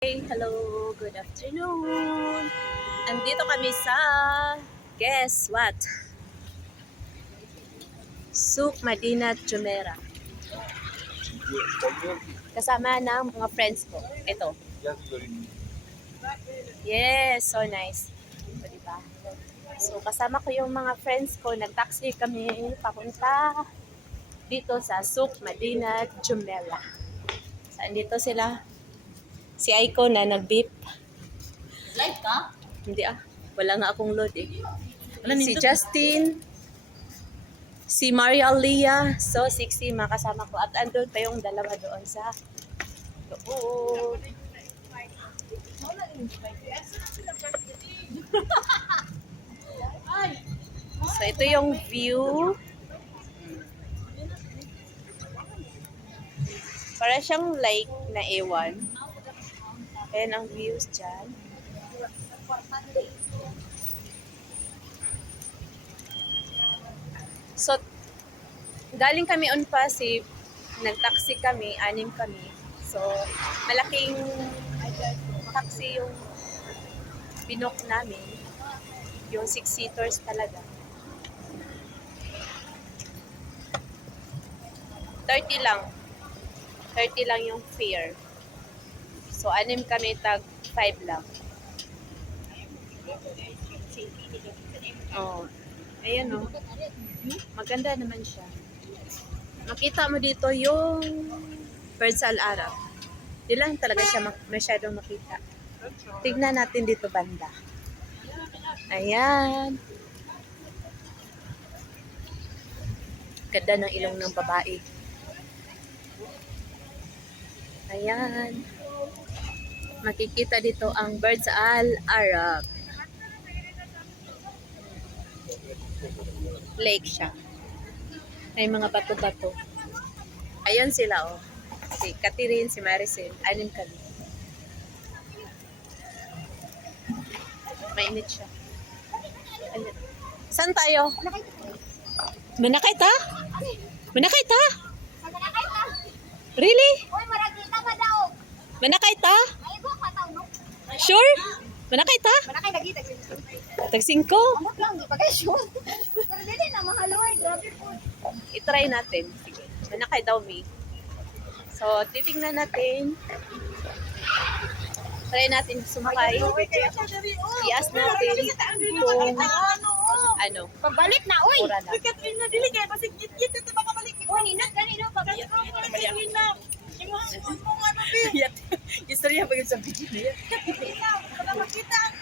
Hey, hello, good afternoon. Andito kami sa, guess what? Souk Madinat Jumeirah. Kasama ng mga friends ko. Ito. Yes, so nice. So, diba? So, kasama ko yung mga friends ko. Nag-taxi kami papunta dito sa Souk Madinat Jumeirah. So, andito sila. Si Aiko na nag-beep. Live ka? Hindi wala nga akong load eh. Si Justin, si Maria Alia, so sexy mga kasama ko. At andun pa yung dalawa doon sa loob. So ito yung view. Para siyang lake na ewan. Ayan ang views dyan. So, galing kami on Pasig, nag-taxi kami, 6 kami. So, malaking taxi yung binok namin. Yung 6-seaters talaga. 30 lang. 30 lang yung fare. So, 6 kami, tag 5 lang. Oh, ayan oh. Maganda naman siya. Makita mo dito yung Birds Al Arab. Di lang talaga siya masyadong makita. Tignan natin dito banda. Ayan. Ganda ng ilong ng babae. Ayan. Makikita dito ang Birds Al Arab. Lake siya. May mga bato-bato. Ayan sila oh. Si Catherine, si Maricel. 6 kami. Mainit siya. Ayan. Saan tayo? Manakay ta? Manakay ta? Really? Manakay ta? Sure? Manakay ta? Manakay lagi Tag 5? Amot lang, di pa kayo sure. Pero dili na mahaloy, grabe po. I-try natin. Sige. Manakay daw me. So, titingnan natin. Try natin sumakay. I-ask natin kung ano. Pabalik na, oy. Mura na. Katrina, dili kayo, basig git-git, ito baka balik. Oy, ninat, ganito, pabalik. Istorya pa yun sa video na yan. Para makita ang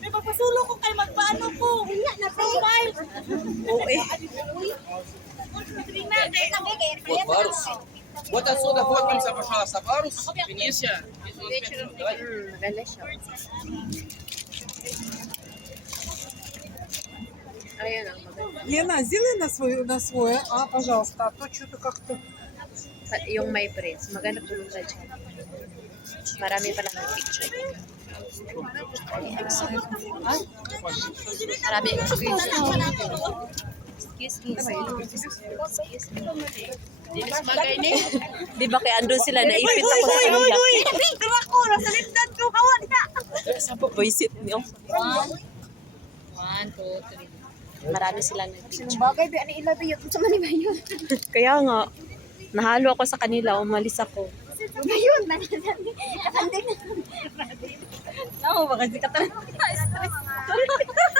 may papasulo ko kayo magpaano po. Hiya na profile. Oo eh. Варус. Вот отсюда фоткаемся, пожалуйста. Варус, Венеция. Maganda siya. Ayan ang maganda. Лена, сделай на свой, пожалуйста, а то что-то как-то... Yung may prints. Maganda po yung dyan. Marami pa lang ng picture. Marami yung screenshot. Excuse me. Excuse me. Di ba kaya andun sila naipit ako sa kanila? Pero ako, nasa lindan ko, hawa niya. Saan po voice it niyo? 1, 2, 3. Marami silang nag-picture. Bagay, ba, ano ilabi yun? Sa mali ba yun? Kaya nga, nahalo ako sa kanila, umalis ako. Ngayon, nakanding na. Oo, baka di ka talaga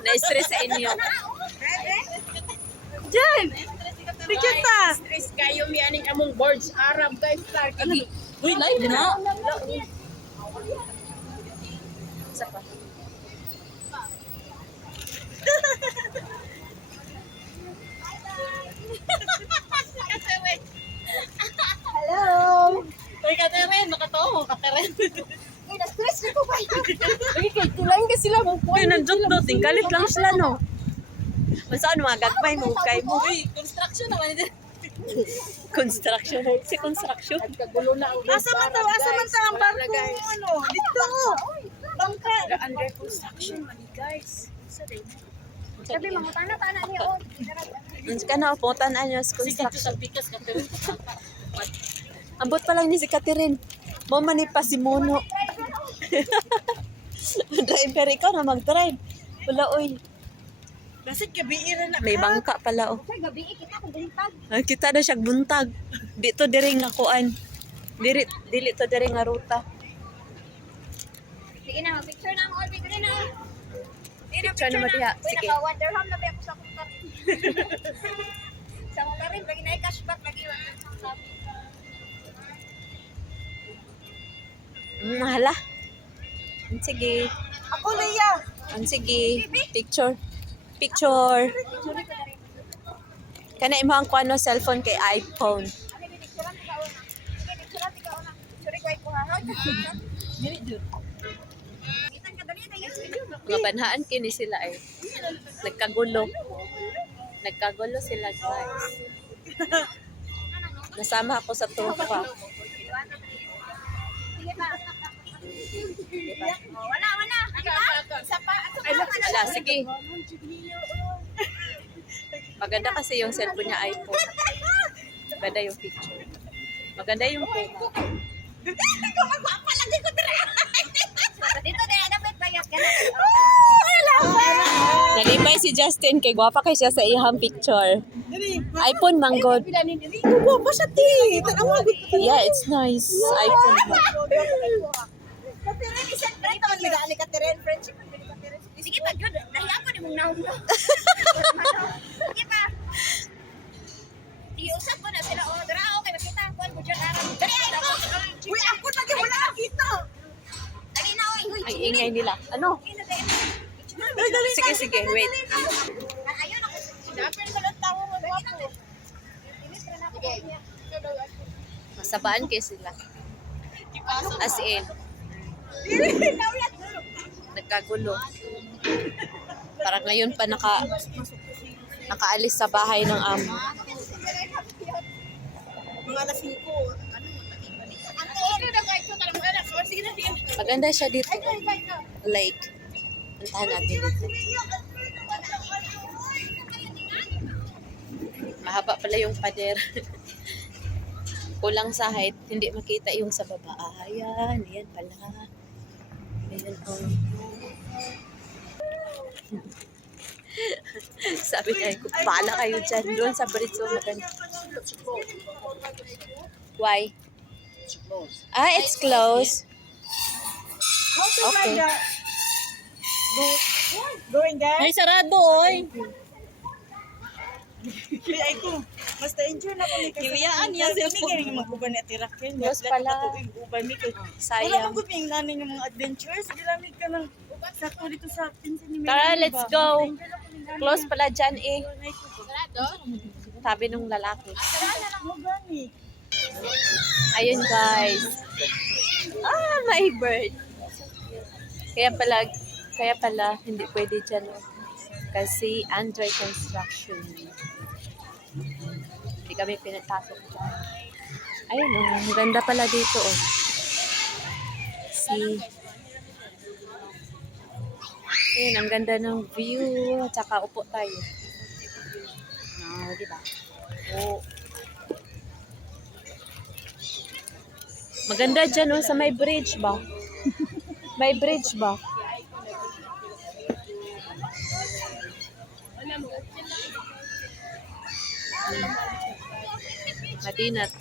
na-stress sa inyo. Diyan! Picture ta! Stress kayo mi aning among Birds Arab guys Clark. Uy, live na. Isa pa. Hello! Uy, Catherine, makatawa mo, Catherine. Ay, na-stress na po ba yun? Uy, kay tulang ka sila mo. Uy, nandot-dot. Galit lang sila, no? Masaan mga gagmay mo, kay mo. Uy, construction naman din. Construction. Si construction. Kagulo na ang Asa man to? Asa man ta ang barko? Ano? Dito! Bangka! under construction man guys. Sabi, mangutana-tana niya, oh. Ka na, pumunta na nyo sa Sige, construction. sa pikas Catherine. Ambot pa lang ni si Catherine. Mo man ni pa si Mono. Driver ikaw na mag-drive. Wala oy. Basit kabiiran na. May bangka pala oh. Sa gabi, kita kung buntag. Kita na siya buntag. Dito diri nga kuan. Dili to diri nga ruta. Sige na, picture na ako. Picture na. Picture na mo diha. Sige. Naka-wonder home na ba ako sa kumpar. Sa kumpar rin, lagi na cashback lagi. Hala. Sige. Ako, Leia. Sige. Picture. Picture. Kana imo ang kuan no cellphone kay iPhone. Mga banhaan kini sila ay. Nagkagulo. Nagkagulo sila guys. Nasama ako sa tropa. Wala. Isa pa. Ala, sige. Maganda kasi yung cellphone niya iPhone. Maganda yung picture. Maganda yung photo. Dito na, dapat bayas ka na. Nalipay si Justin kay gwapa kay siya sa iyang picture. iPhone manggod. Guwapo siya, ti. Tanawa. Yeah, it's nice. iPhone man. Katirin, isang trip. Ito, ligaan ni Katirin. Friendship, ang galing Katirin. Sige pa, Jud. Dahil ako ni mong naong mo. Sige pa. Iusap ko na sila. O, dara ako kay makita ang kuwan mo dyan. Dali, ay ako. Uy, ako na di wala nakita. Dali na, oy. Huy, Ay, ingay nila. Ano? Sige, wait. Ayun ako. Dapat ko lang tawo mo. Guwapo. Masabaan kayo sila. As in, nagkagulo. Parang ngayon pa nakaalis sa bahay ng amo. Mga alas 5. Maganda siya dito. Like, puntahan natin dito. Mahaba pala yung pader. Kulang sa height, hindi makita yung sa baba. Ayan, ayan pala. Ayan, oh. Sabi niya, pala kayo dyan. Doon sa bridge, oh, maganda. Why? Ah, it's closed. Okay. Going there? Ay, sarado, oy. Ay ko. Basta enjoy na kami. Kiwiyaan niya sa kami. Mag-uban ni Atirakin. Yes pala. Uban mi ko. Wala Sayang. mong guping nanin yung mga adventures. Gilamig ka ng sakto dito sa pinsan ni Tara, let's go. Close pala dyan eh. Sabi nung lalaki. Ayun guys. Ah, my bird. Kaya pala hindi pwede dyan. Oh. Kasi under construction. Hindi kami pinapasok dyan. Ayun oh, ang ganda pala dito oh. See. Ayun, ang ganda ng view. Tsaka upo tayo. Ah, di ba? Oh. Maganda dyan oh, sa may bridge ba? May bridge ba? Madinat.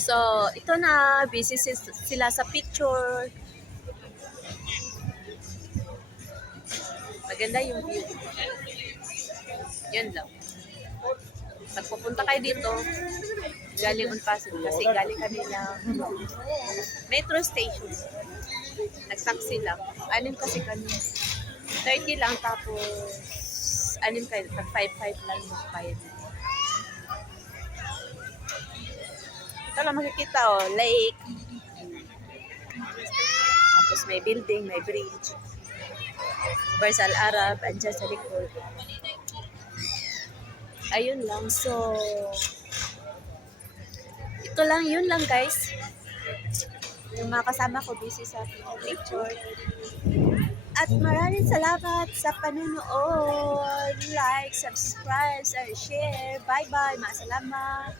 So, ito na. Busy sila sa picture. Maganda yung view. Yan lang. Pag pupunta kayo dito, galing Unpasid kasi galing kami ng metro station. Nag-taxi lang. Anim kasi kami. 30 lang tapos anim kayo. Pag 5-5 lang yung bayad. Ito lang makikita oh, lake. Tapos may building, may bridge. Burj Al Arab, andyan sa likod. Ayun lang. So, ito lang, yun lang guys. Yung mga kasama ko busy sa picture. At maraming salamat sa panunood. Like, subscribe, or share. Bye-bye. Masalamat.